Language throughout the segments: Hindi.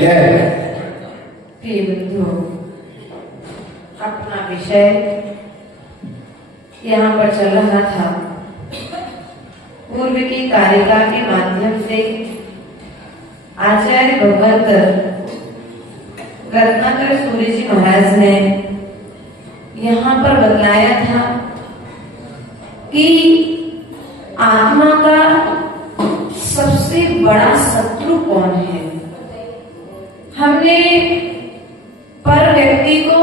जय। प्रिय बंधु, अपना विषय यहाँ पर चल रहा था। पूर्व की कारिका के माध्यम से आचार्य भगवत रत्नाकर सूर्य जी महाराज ने यहाँ पर बतलाया था कि आत्मा का सबसे बड़ा शत्रु कौन है। हमने पर व्यक्ति को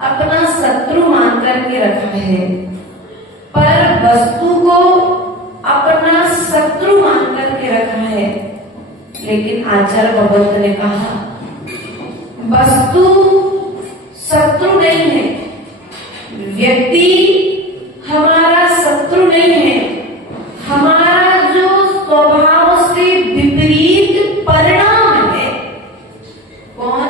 अपना शत्रु मान करके रखा है, पर वस्तु को अपना शत्रु मान करके रखा है। लेकिन आचार्य भगवत ने कहा वस्तु शत्रु नहीं है, व्यक्ति हमारा शत्रु नहीं है। हमारा जो स्वभाव से विपरीत परिणाम है, कौन?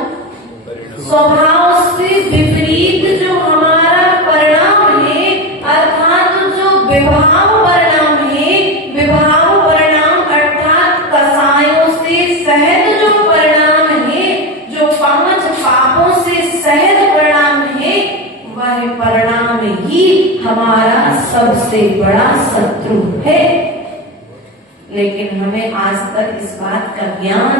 स्वभाव से विपरीत जो हमारा परिणाम है, अर्थात जो विभाव परिणाम है, विभाव परिणाम अर्थात कसायों से सहित जो परिणाम है, जो 5 पापों से सहित परिणाम है, वह परिणाम ही हमारा सबसे बड़ा शत्रु है। लेकिन हमें आज तक इस बात का ज्ञान,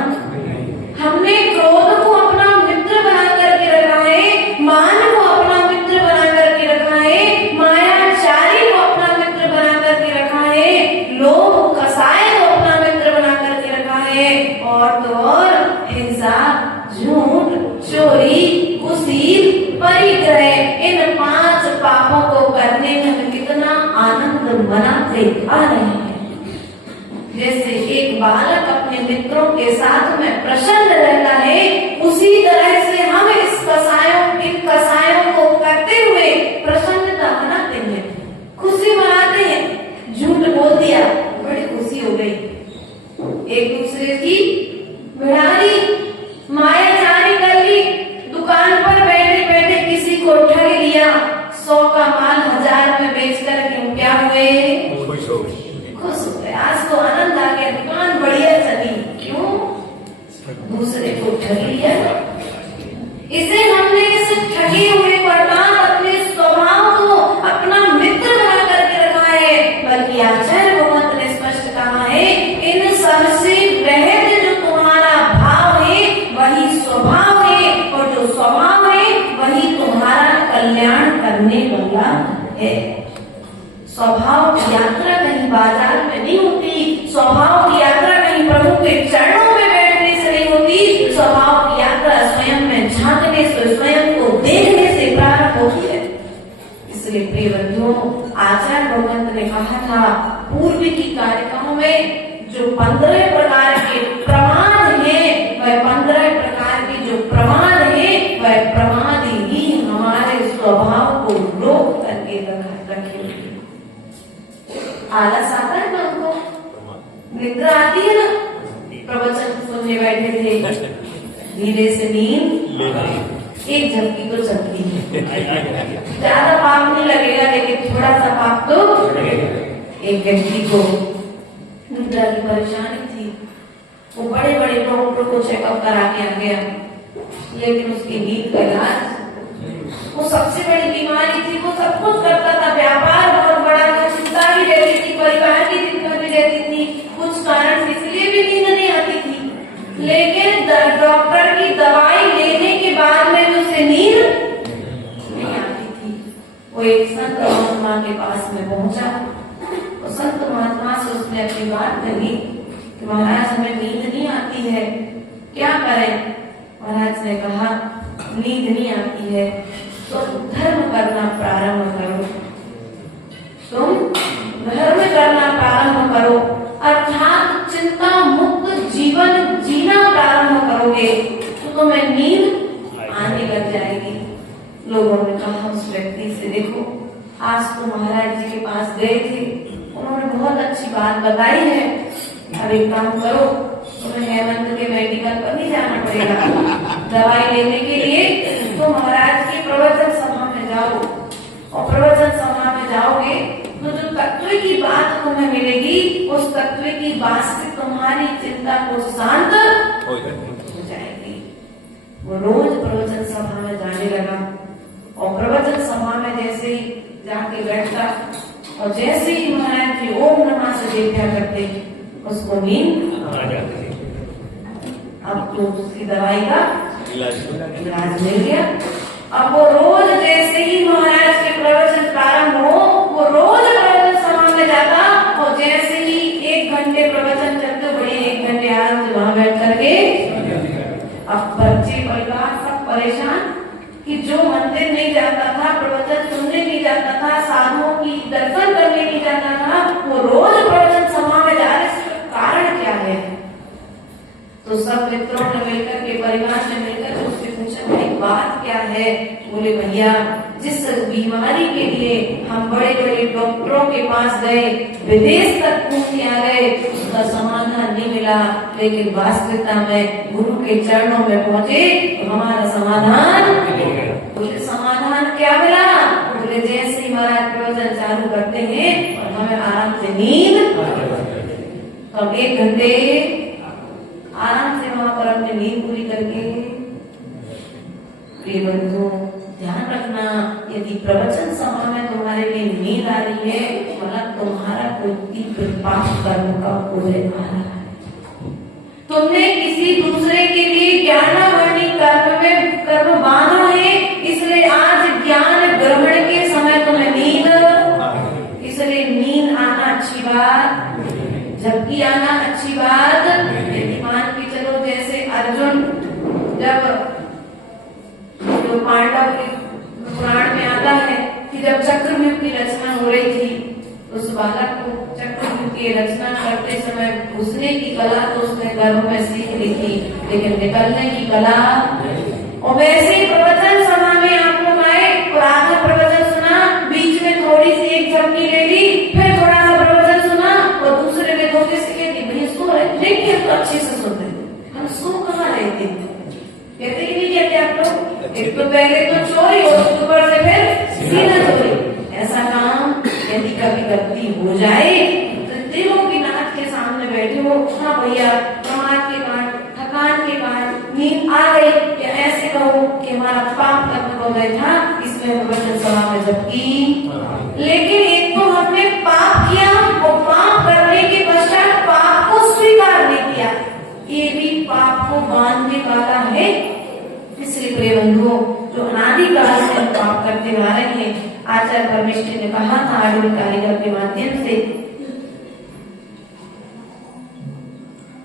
हमने क्रोध को अपना मित्र बना करके रखा है, मान को अपना मित्र बना करके रखा है, मायाचारी को अपना मित्र बना करके रखा है, लोभ कसाय को अपना मित्र बना करके रखा है, और तो और हिंसा, झूठ, चोरी, कुसील, परिग्रह, इन 5 पापों को करने में हम कितना आनंद मनाते आ रहे हैं। जैसे एक बालक अपने मित्रों के साथ में प्रसन्न रहता है, उसी तरह से हम इन कसायों को करते हुए प्रसन्नता मनाते हैं, खुशी मनाते हैं। झूठ बोल दिया, बड़ी खुशी हो गई। एक दूसरे की भिड़ारी, मायाचारी कर ली, दुकान पर बैठे बैठे किसी को ठग लिया, 100 का माल 1000 में बेच करके क्या हुए? खुश हो गए। आज तो आनंद आ गया, दुकान बढ़िया चली। क्यों? दूसरे को ठग लिया। इसे हमने इस ठगे हुए प्रताप अपने स्वभाव को अपना मित्र बना करके रखा है। बल्कि आचार्य भगवत ने स्पष्ट कहा है, इन सबसे रहत जो तुम्हारा भाव है वही स्वभाव है, और जो स्वभाव है वही तुम्हारा कल्याण करने वाला है। स्वभाव की यात्रा कहीं बाजार में नहीं होती, स्वभाव की यात्रा कहीं प्रभु के चरणों में बैठने से नहीं होती, स्वभाव की यात्रा स्वयं में झांकने से, स्वयं को देखने से प्रारंभ होती है। इसलिए प्रिय बंधुओं, आचार्य भगवत ने कहा था पूर्व की कारिकाओं में जो 15 प्रकार के प्रमाद है, वह 15 प्रकार के जो प्रमाद है, वह प्रमाद ही हमारे स्वभाव को रोक करके रखे। आलस आता है ना उनको, निद्रा आती है ना, प्रवचन सुनने बैठे थे, धीरे से नींद एक झपकी तो चलती है। ज्यादा पाप नहीं लगेगा, लेकिन थोड़ा सा पाप तो। एक व्यक्ति को निद्रा की परेशानी थी, वो बड़े बड़े डॉक्टर को चेकअप करा के आ गया, लेकिन उसकी नींद का इलाज, वो सबसे बड़ी बीमारी थी, वो सब कुछ करता था, व्यापार बहुत बड़ा था, चिंता भी रहती थी, परिवार की चिंता भी रहती थी, कुछ कारण इसलिए भी नींद नहीं आती थी। लेकिन डॉक्टर की दवाई लेने के बाद में भी उसे नींद नहीं आती थी। वो एक संत महात्मा के पास में पहुंचा, और संत महात्मा से उसने अपनी बात कही कि महाराज हमें नींद नहीं आती है, क्या करें? महाराज ने कहा नींद नहीं आती है तो धर्म करना प्रारंभ करो, तुम धर्म करना प्रारंभ करो, अर्थात चिंता मुक्त जीवन जीना प्रारंभ करोगे तो तुम्हें नींद आने लग जाएगी। लोगों ने कहा उस व्यक्ति से, देखो आज तो महाराज जी के पास गए थे, उन्होंने बहुत अच्छी बात बताई है, अब एक काम करो, तुम्हें हेमंत के मेडिकल पर नहीं जाना पड़ेगा दवाई लेने के लिए, तो महाराज की प्रवचन सभा में जाओ, और प्रवचन सभा में जाओगे तो जो तत्व की बात तुम्हें मिलेगी, उस तत्व की बात से तुम्हारी चिंता को शांत हो जाएगी। वो रोज प्रवचन सभा में जाने लगा और प्रवचन सभा में जैसे ही जाके बैठता और जैसे ही महाराज जी ओम नमः से देखा करते उसको नींद आ जाती। अब तो उसकी दवाई का इलाज मिल गया। अब वो रोज जैसे ही महाराज के प्रवचन प्रारंभ हो वो रोज प्रवचन सभा में जाता और जैसे ही 1 घंटे प्रवचन चलते बड़े 1 घंटे आराम से वहां बैठ करके अब बच्चे परिवार सब परेशान कि जो मंदिर नहीं जाता था, प्रवचन सुनने नहीं जाता था, साधुओं की दर्शन करने नहीं जाता था, वो रोज प्रवचन सभा में जा रहे, इसका कारण क्या है? तो सब मित्रों ने मिलकर के परिवार से मिलकर उससे पूछा भाई बात क्या है? बोले भैया जिस बीमारी के लिए हम बड़े बड़े डॉक्टरों के पास गए, विदेश तक घूम आ गए, उसका समाधान नहीं मिला, लेकिन वास्तविकता में गुरु के चरणों में पहुंचे तो हमारा समाधान। बोले समाधान क्या मिला? बोले जैसे ही महाराज प्रवचन चालू करते हैं और हमें आराम से नींद, तो 1 घंटे आराम से वहां पर अपनी नींद पूरी करके। प्रिय बंधु ध्यान रखना, यदि प्रवचन सभा में तुम्हारे लिए नींद आ रही है मतलब तुम्हारा कोई तीव्र पाप कर्म का उदय आ रहा है। तुमने किसी दूसरे के लिए ज्ञानावर्णी कर्म बांधा है, इसलिए आज ज्ञान ग्रहण के समय तुम्हें नींद, इसलिए नींद आना अच्छी बात, जबकि आना अच्छी बात। यदि मान के चलो जैसे अर्जुन जब जो पांडव के पुराण में आता है कि जब चक्रव्यूह की रचना हो रही थी, उस बालक को चक्रव्यूह की रचना करते समय घुसने की कला तो उसने गर्भ में सीख ली थी, लेकिन निकलने की कला। और वैसे ही प्रवचन सभा में आप लोग आए और आधा प्रवचन सुना, बीच में थोड़ी सी एक झपकी ले ली, फिर थोड़ा सा प्रवचन सुना और दूसरे में धोखे से कहती भाई सो रहे, देखिए तो अच्छे से सुनते, हम सो कहाँ रहे थे? कहते ही नहीं कहते आप लोग। एक तो पहले तो चोरी और ऊपर से फिर सीना चोरी। ऐसा काम यदि कभी गलती हो जाए तो देवों की नाथ के सामने बैठे हो, हाँ भैया प्रमाद के कारण, थकान के कारण नींद आ गई, या ऐसे कहो कि हमारा पाप कर्म हो गया था, इसमें प्रवचन सभा में जबकि। लेकिन एक तो हमने पाप किया, वो पाप करने के पश्चात पाप को स्वीकार नहीं किया, ये भी पाप को बांधने वाला है। इसलिए प्रिय बंधुओं जो अनादिकाल से हम पाप करते आ रहे हैं, आचार्य परमेश्वर ने कहा था आर्य कारीगर के माध्यम से,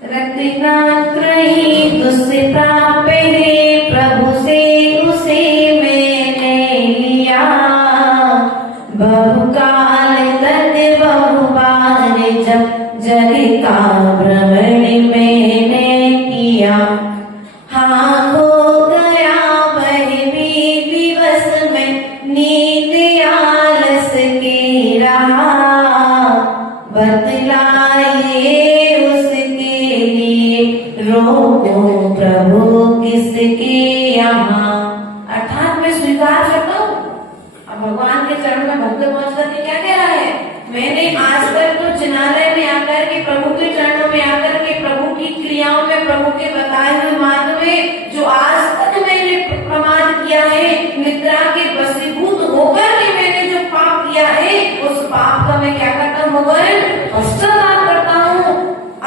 रत्नात्रयी तुझसे प्राप्त है प्रभु से उसे मैंने लिया, बहुकाल तक बहुबार जब जग का भ्रमण मैंने किया, हाँ हो गया वह भी दिवस में नींद आलस के रहा, बतलाइए उसके लिए रोको प्रभु किसके यहाँ। अर्थात मैं स्वीकार करता हूँ, अब भगवान के चरणों में भक्त पहुंच करके क्या कह रहा है, मैंने आज तक तो जिनालय में आकर के प्रभु के चरणों में आकर के प्रभु की क्रियाओं में, प्रभु के बताए हुए मार्ग में जो आज तक मैंने प्रमाद किया है, निद्रा के वशीभूत होकर के मैंने जो पाप किया है, उस पाप का मैं क्या करता हूँ भगवान, पश्चाताप करता हूँ,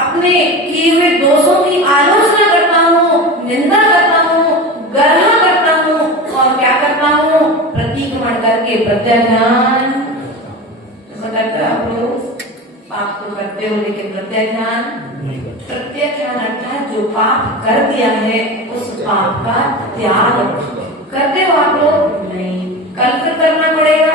अपने किए हुए दोषों की आलोचना करता हूँ, निंदा करता हूँ, गर्व करता हूँ और क्या करता हूँ, प्रतिक्रमण करके प्रत्याख्यान। ऐसा करते आप लोग पाप तो करते हो लेकिन प्रत्याख्यान, प्रत्याख्यान अर्थात जो पाप कर दिया है उस पाप का त्याग करते हो आप लोग? नहीं, कल फिर करना पड़ेगा,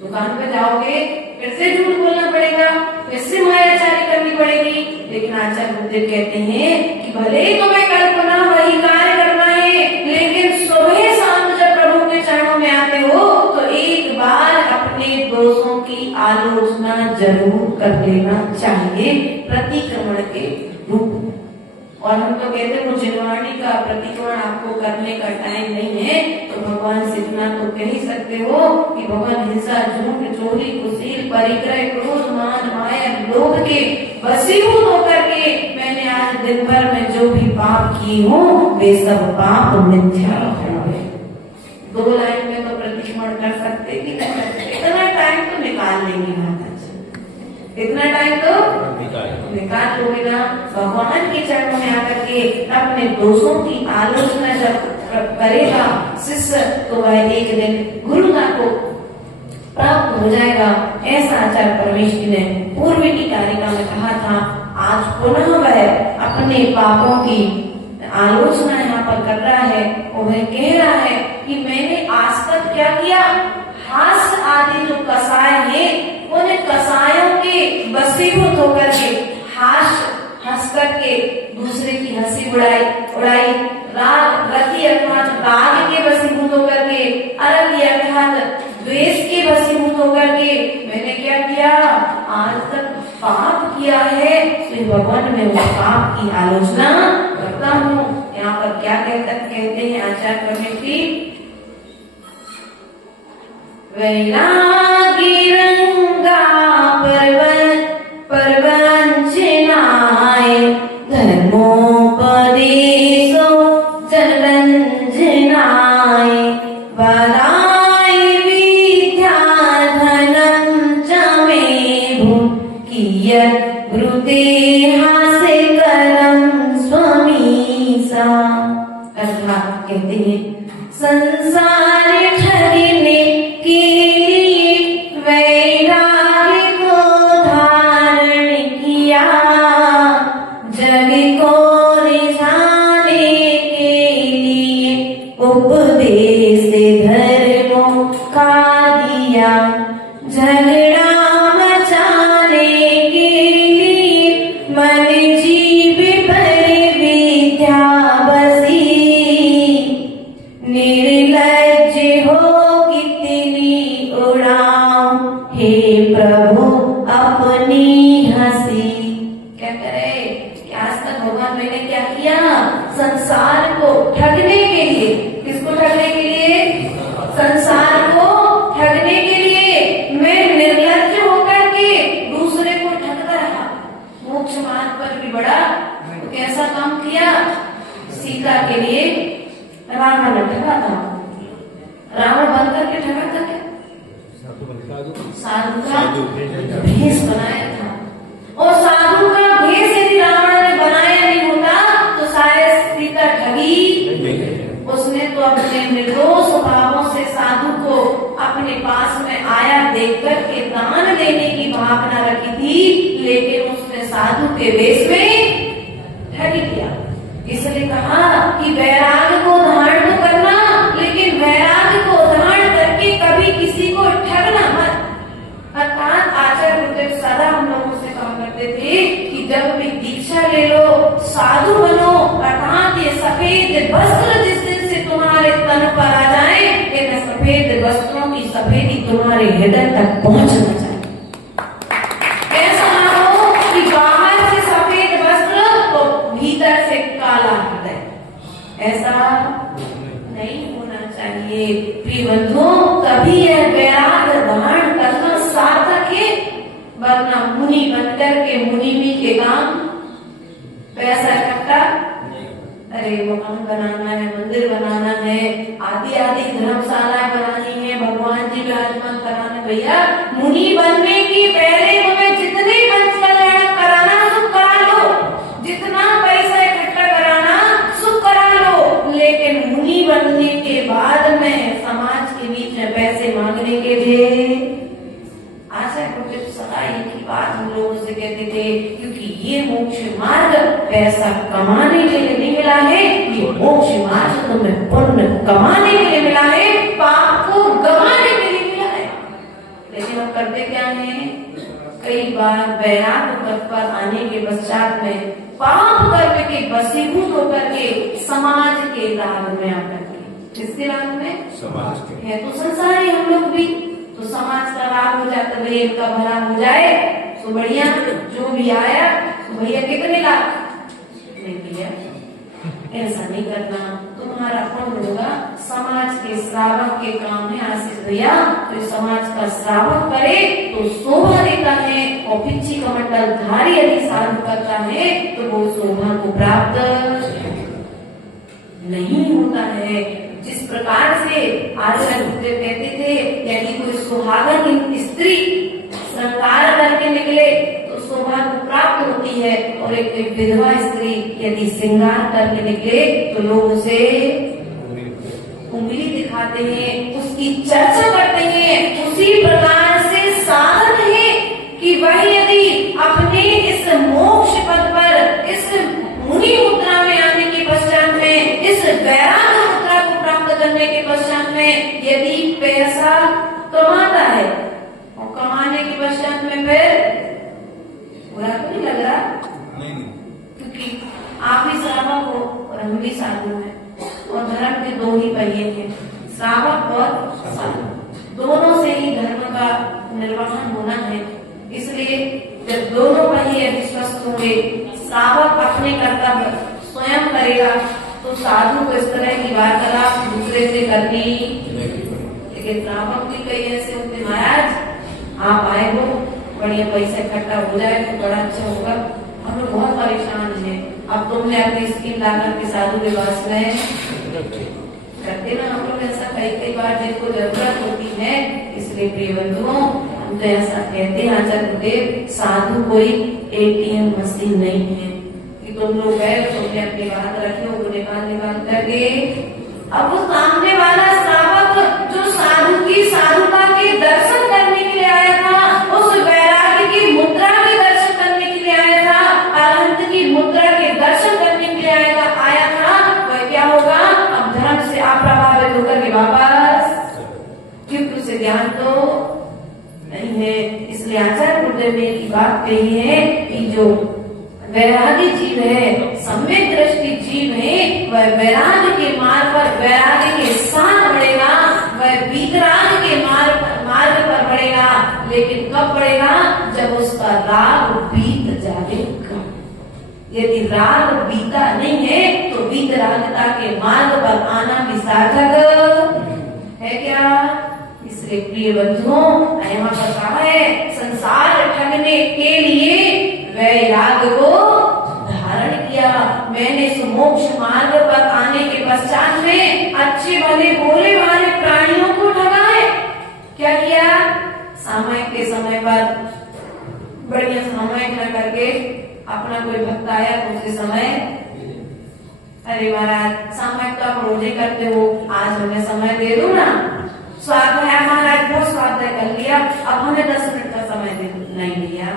दुकान पे जाओगे फिर से झूठ बोलना पड़ेगा, फिर से मायाचारी करनी पड़ेगी। लेकिन आचार्य बुद्धदेव कहते हैं कि भले ही तुम्हें कल्पना वही कार्य करना है, लेकिन सुबह शाम जब प्रभु के चरणों में आते हो तो एक बार अपने दोषों की आलोचना जरूर कर लेना चाहिए प्रतिक्रमण के रूप। और हम तो कहते हैं जिनवाणी का प्रतिक्रमण आपको करने का टाइम नहीं है, तो भगवान से इतना तो कह ही सकते हो कि भगवान हिंसा, झूठ, चोरी, कुशील, परिग्रह, क्रोध, मान, माया, लोभ के वशीभूत होकर के मैंने आज दिन भर में जो भी पाप की हूँ वे सब पाप मिथ्या होवे। 2 लाइन में तो प्रतिष्मण कर सकते कि नहीं कर सकते? इतना टाइम तो निकाल लेंगे माता जी, इतना टाइम तो निकाल लोगे ना। भगवान के चरणों में आकर के अपने दोषों की आलोचना जब करेगा शिष्य, तो वह एक दिन गुरुता को प्राप्त हो जाएगा। ऐसा आचार्य परमेश्वर ने पूर्व की कारिका में कहा था। आज पुनः वह अपने पापों की आलोचना यहाँ पर कर रहा है और वह कह रहा है कि मैंने आज तक क्या किया, हास्य आदि जो कसाय है उन कसायों के वशीभूत होकर के हंस करके दूसरे की हंसी उड़ाई, राग रति अर्थात राग के वशीभूत होकर के, अरति अर्थात द्वेष के वशीभूत होकर के मैंने क्या किया, आज तक पाप किया है। तो भगवान में उस पाप की आलोचना करता हूँ। यहाँ पर क्या कहते हैं आचार्य परमेश्वर, वैरागी रंगा परवंचनाय धर्मोपदेशो जनरंजनाय वदाय विद्या धनं च मे भो कियत् ब्रूते हास्य करं स्वमीसा। अर्थात कहते हैं संसार ठगने के लिए वैराग्य को धारण किया, जग को रिझाने के लिए उपदेश धर्मों का दिया, झगड़ा मचाने के लिए मन जीव पर विद्या बसी, निर्लज्ज हो कितनी उड़ाओ हे प्रभु अपनी हंसी। क्या करे कि आज तक भगवान मैंने क्या किया, संसार को ठगने के लिए, किसको ठगने के लिए, संसार को ठगने के लिए मैं निर्लज्ज होकर के दूसरे को ठगता रहा। मोक्ष मार्ग पर भी बड़ा तो कैसा काम किया, सीता के लिए रावण ने ठगा था। रावण बनकर के ठगा था क्या, साधु का भेष बनाया था। और साधु का भेष यदि रावण ने बनाया नहीं होता तो शायद सीता ठगी। उसने तो अपने निर्दोष भावों से साधु को अपने पास में आया देख कर के दान देने की भावना रखी थी, लेकिन उसने साधु के वेश में ठगी किया। इसलिए कहा कि वैराग्य को धारण तो करना, लेकिन वैराग्य को धारण करके कभी किसी को ठगना मत। अर्थात आचार्य गुरुदेव सदा हम लोगों से कहा करते थे कि जब भी दीक्षा ले लो, साधु बनो, अर्थात ये सफेद वस्त्र जिस दिन से तुम्हारे तन पर आ जाए, इन सफेद वस्त्रों की सफेदी तुम्हारे हृदय तक पहुंचना चाहिए। ऐसा ना हो कि बाहर से सफेद वस्त्र तो भीतर से काला हृदय, ऐसा नहीं होना चाहिए। प्रिय बंधुओं, तभी यह वैराग्य धारण करना सार्थक है, वरना मुनि बनकर के मुनिमी के काम, पैसा इकट्ठा, अरे मकान बनाना है, मंदिर बनाना है, आदि आदि धर्मशाला बनानी है, भगवान जी विराजमान कराना। भैया मुनि बनने की पहले तुम्हें जितने पंच कल्याण कराना सुख करा लो, जितना पैसा इकट्ठा कराना सुख करा लो, लेकिन मुनि बनने के बाद में समाज के बीच में पैसे मांगने के लिए आचार्य गुरुदेव सदा एक ही बात हम लोगों से कहते थे, क्योंकि ये मोक्ष मार्ग पैसा कमाने के लिए नहीं मिला है, ये मोक्ष मार्ग तुम्हें पुण्य कमाने के लिए मिला है, पाप को गंवाने के लिए मिला है। लेकिन हम करते क्या है, कई बार वैराग्य पथ पर आने के पश्चात में पाप कर्म के वशीभूत होकर के समाज के राग में आकर के, किसके राग में, समाज के है तो संसारी हम लोग भी, तो समाज का राग हो जाता है, इनका भला हो जाए तो बढ़िया, जो भी आया तो भैया कितने लाख नहीं भैया, ऐसा नहीं करना। तुम्हारा पुण्य होगा, समाज के श्रावक के काम है आशीष भैया, तो समाज का श्रावक करे तो शोभा देता है, और पिछी कमंडल धारी यदि साधु करता है तो वो शोभा को प्राप्त नहीं होता है। जिस प्रकार से आचार्य गुरुदेव कहते थे, यदि कोई सुहागन स्त्री श्रृंगार करके निकले तो सौभाग्य प्राप्त होती है, और एक विधवा स्त्री यदि श्रृंगार करके निकले तो लोग उसे उंगली दिखाते हैं, उसकी चर्चा करते हैं। उसी प्रकार से साधन है कि वह यदि अपने इस मोक्ष पद पर, इस मुनि मुद्रा में आने के पश्चात में, इस वैराग मुद्रा को प्राप्त करने के पश्चात में यदि पैसा कमाता है, और कमाने के पश्चात में फिर बुरा तो नहीं लग रहा, क्योंकि आप भी श्रावक हो और हम भी साधु हैं, और धर्म के दो ही पहिए हैं, श्रावक और साधु। दोनों से ही धर्म का निर्वहन होना है। इसलिए जब दोनों पहिए विश्वस्त होंगे, श्रावक अपने कर्तव्य स्वयं करेगा, तो साधु को इस तरह की वार्तालाप दूसरे से करनी। लेकिन श्रावक भी कई ऐसे होते, महाराज आप आए हो, बढ़िया पैसा इकट्ठा हो जाए तो बड़ा अच्छा होगा, हम लोग बहुत परेशान हैं, अब तुमने अपनी स्कीम लाकर के साधु के पास में करते ना। हम लोग ऐसा कई बार जिनको जरूरत होती है, इसलिए प्रिय बंधुओं हम तो ऐसा कहते हैं आचार्य गुरुदेव, साधु कोई ATM मशीन नहीं है कि तुम लोग गए, तुमने अपनी बात रखी, वो निकाल करके। अब वो सामने वाला श्रावक जो साधु की साधुता के दर्शन करने के लिए आया था, उस वैराग्य की मुद्रा के दर्शन करने के लिए आया था, अरहंत की मुद्रा के दर्शन करने के लिए आया था, वह क्या होगा, अब धर्म से अप्रभावित होकर के वापस, क्योंकि उसे ज्ञान तो नहीं है। इसलिए आचार्य गुरुदेव ने एक बात कही है कि जो वैरागी जीव है, सम्यक दृष्टि जीव है, वह वैराग्य के मार्ग पर वैराग्य के साथ बढ़ेगा, वह वीतराग के मार्ग पर बढ़ेगा। लेकिन कब बढ़ेगा, जब उसका राग बीत जाएगा। यदि राग बीता नहीं है तो वीतरागता के मार्ग पर आना भी सार्थक है क्या। इसलिए प्रिय बंधुओं, यहाँ पर कहा है, संसार ठगने के लिए वैराग को धारण किया। मैंने इस मोक्ष मार्ग पर आने के पश्चात में अच्छे भले भोले वाले प्राणियों को ठगा है। क्या किया, सामयिक के समय पर बढ़िया सामयिक न करके अपना कोई भक्त आया तो उसे समय, अरे महाराज सामयिक तो आप रोजे करते हो, आज हमें समय दे दो ना, स्वाद है महाराज, बहुत स्वाद कर लिया, अब हमें 10 मिनट का समय दे दो। नहीं लिया,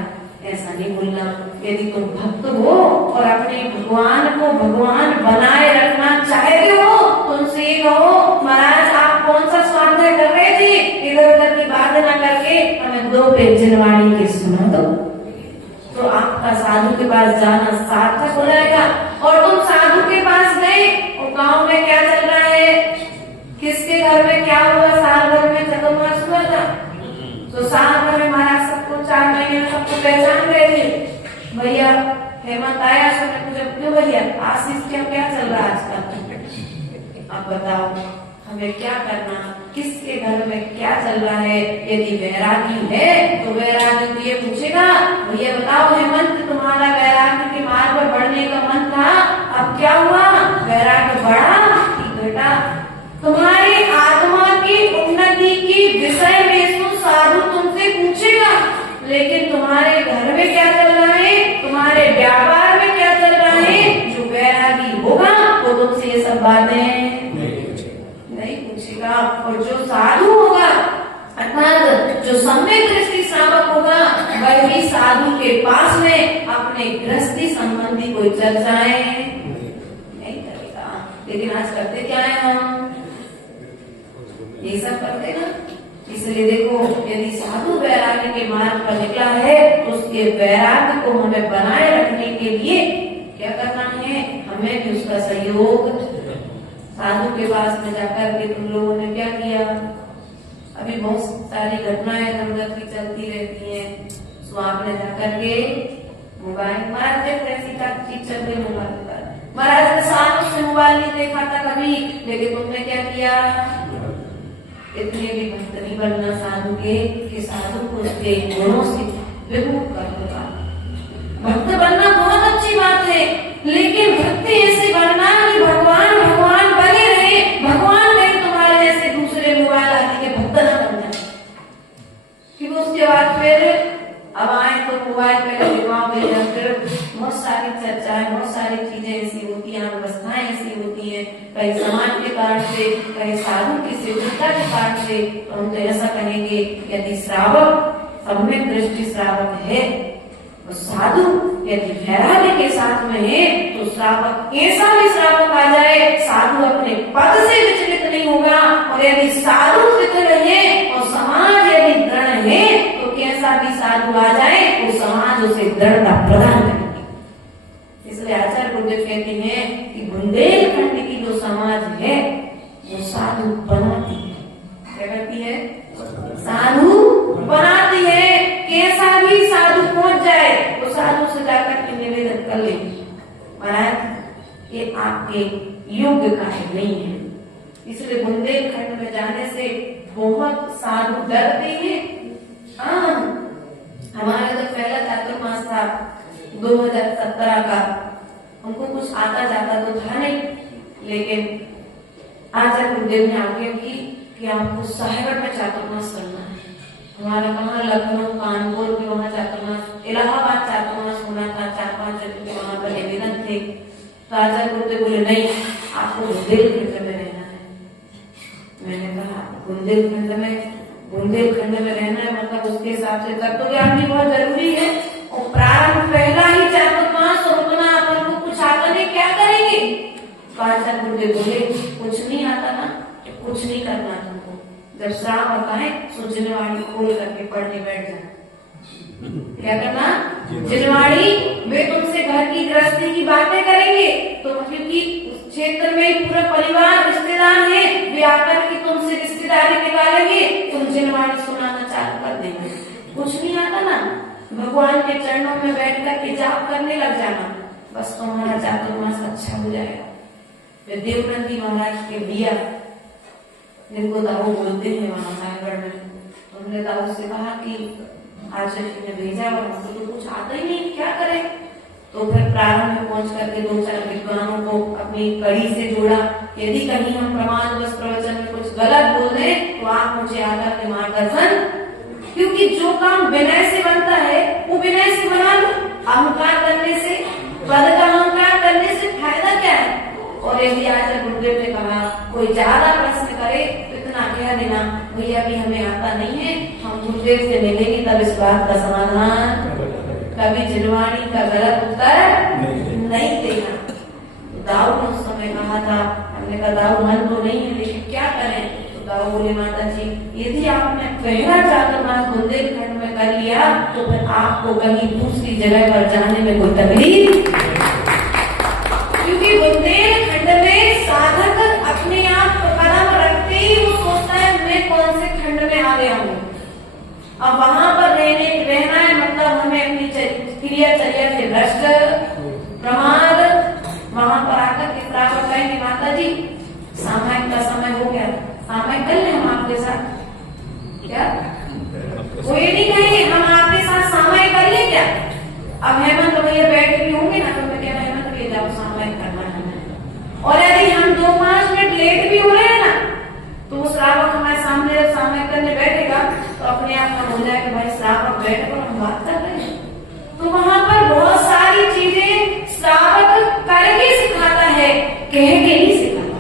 ऐसा नहीं बोलना। यदि तुम भक्त हो और अपने भगवान को भगवान बनाए रखना चाहते हो, तुमसे ये कहो, महाराज आप कौन सा स्वाध्याय कर रहे थे, इधर उधर की बात न करके हमें 2 पेज जिनवाणी के सुना दो, तो आपका साधु के पास जाना सार्थक हो जाएगा। और तुम साधु के पास गए और गांव में क्या चल रहा है, किसके घर में क्या हुआ, साल भर में चतुर्मास हुआ था, तो साल भर में महाराज सबको 4 महीने में सबको पहचान गए थे। भैया हेमंत आया, सबने पूछा क्यों भैया आशीष क्या चल रहा है आजकल, अब बताओ हमें क्या करना, किसके घर में क्या चल रहा है। यदि वैरागी है तो वैरागी तो ये पूछेगा, भैया बताओ हेमंत तुम्हारा वैरागी के मार्ग पर बढ़ने का मन था, अब क्या हुआ, वैराग्य बढ़ा कि घटा। तुम्हारी आत्मा की उन्नति की विषय में तो साधु तुमसे पूछेगा, लेकिन तुम्हारे घर में क्या चल रहा है, तुम्हारे व्यापार में क्या चल रहा है, जो वैरागी होगा वो तुमसे ये सब बातें नहीं पूछेगा। और जो साधु होगा, अर्थात जो सम्यक दृष्टि श्रावक होगा, वह भी साधु के पास में अपने गृहस्थी संबंधी कोई चर्चाएं नहीं करेगा। लेकिन आज करते क्या है, हम ये सब करते ना। इसलिए देखो, यदि साधु वैराग्य के मार्ग पर निकला है तो उसके वैराग्य को हमें बनाए रखने के लिए क्या करना है, हमें भी उसका सहयोग। साधु के पास में जाकर के तुम लोगों ने क्या किया, अभी बहुत सारी घटनाएं इधर की चलती रहती हैं, तो आपने जाकर के मोबाइल, महाराज ऐसी चीज चल रही मोबाइल पर, महाराज ने सालों से मोबाइल नहीं देखा था कभी, लेकिन तुमने क्या किया, इतने भी भक्त नहीं बनना साधु के, कि साधु को उसके गुणों से विमुख कर देगा। भक्त बनना बहुत अच्छी बात है, लेकिन भक्ति ऐसे बनना कि भगवान भगवान सारी चर्चाएं, बहुत सारी चीजें ऐसी होती हैं, अवस्थाएं ऐसी होती हैं, कहीं समाज के कारण से, कहीं साधु की शिष्टता के कारण से। तो हम तो ऐसा कहेंगे, यदि श्रावक सम्यक दृष्टि श्रावक है तो साधु यदि वैराग्य के साथ में है तो श्रावक कैसा भी श्रावक आ जाए, साधु अपने पद से विचलित नहीं होगा। और यदि साधु शिथिल है और समाज यदि दृढ़ है तो कैसा भी साधु आ जाए तो समाज उसे दृढ़ता प्रदान करेगी। इसलिए आचार्य गुरुदेव कहते हैं कि बुंदेलखंड की जो समाज है वो साधु बनाती है। क्या करती है? साधु बनाती है। कैसा भी साधु पहुंच जाए वो साधु से जाकर के निवेदन कर लेगी, महाराज ये आपके योग्य कार्य नहीं है। इसलिए बुंदेलखंड में जाने से बहुत साधु डरते हैं। हमारा जो पहला चातुर्मास था 2017 का, उनको कुछ आता जाता तो था नहीं, लेकिन आचार्य गुरुदेव ने आज्ञा की कि आपको साहेबगढ़ में चातुर्मास करना है। हमारा कहाँ लखनऊ, कानपुर के वहाँ चातुर्मास, इलाहाबाद चातुर्मास होना था, 4-5 जगह के वहाँ पर निवेदन थे। तो आचार्य गुरुदेव बोले नहीं, आपको बुंदेलखंड में रहना है। मैंने कहा बुंदेलखंड में रहना है, मतलब उसके हिसाब से तत्व ज्ञान भी बहुत जरूरी है। और प्रारंभ पहला ही चातुर्मास और उतना अपन को कुछ आता नहीं, क्या करेंगे? तो आचार्य गुरुदेव बोले कुछ नहीं आता ना, कुछ नहीं करना तुमको। जब श्राव होता है तो जिनवाणी खोल करके पढ़ने बैठ जाना। क्या करना? जिनवाणी वे तुमसे घर की गृहस्थी की बातें करेंगे, तो क्योंकि उस क्षेत्र में पूरा परिवार रिश्तेदार है, वे आकर के तुमसे रिश्तेदारी निकालेंगे, तुम जिनवाणी सुनाना चालू कर देंगे। कुछ नहीं आता ना, भगवान के चरणों में बैठ करके जाप करने लग जाना, बस तुम्हारा चातुर्मास अच्छा हो जाएगा। वे देवनंदी महाराज के दिया जिनको दाऊ बोलते हैं वहां साहेबगढ़ में, उन्होंने दाऊ से कहा कि आचार्य जी ने भेजा और हमको तो कुछ आता ही नहीं, क्या करें? तो फिर प्रारंभ में पहुंच करके 2-4 विद्वानों को अपनी कड़ी से जोड़ा। यदि कहीं हम प्रमाण बस प्रवचन में कुछ गलत बोल रहे तो आप मुझे आकर के मार्गदर्शन, क्योंकि जो काम विनय से बनता है वो विनय से बना लो। अहंकार करने से, पद का अहंकार करने से फायदा क्या है? और यदि आचार्य गुरुदेव ने कहा कोई ज्यादा प्रश्न करे तो इतना कह देना, भैया भी हमें आता नहीं है, हम गुरुदेव से मिलेंगे तब इस बात का समाधान। कभी जिनवाणी का गलत उत्तर नहीं देना। दाऊ ने उस समय कहा था, हमने कहा दाऊ मन तो नहीं है लेकिन क्या करें? तो दाऊ बोले माता जी यदि आपने पहला चातुर्मास बुंदेलखंड में कर लिया तो फिर आपको कहीं दूसरी जगह पर जाने में कोई तकलीफ, क्योंकि बुंदेलखंड में साधक अपने आप को कदम रखते ही वो सोचता है मैं कौन से खंड में आ गया हूँ। अब वहां पर रहना है मतलब हमें अपनी क्रियाचर्या से भ्रष्ट, प्रमाद, वहां पर आकर के प्राप्त करेंगे माता जी सामायिक का समय हो गया, सामायिक कर ले हम आपके साथ, क्या वो ये नहीं कहेंगे हम आपके साथ सामायिक कर ले क्या? अब हेमंत भैया बैठ भी होंगे ना तो मैं कह रहा हेमंत भैया जाओ सामायिक करना है। और यदि हम 2-5 मिनट लेट भी हो रहे हैं ना तो वो श्रावक हमारे सामने जब सामायिक करने बैठेगा तो अपने आप में हो जाएगा भाई श्रावक बैठ कर हम बात कर रहे हैं। तो वहां पर बहुत सारी चीजें श्रावक करके सिखाता है, कह के नहीं सिखाता।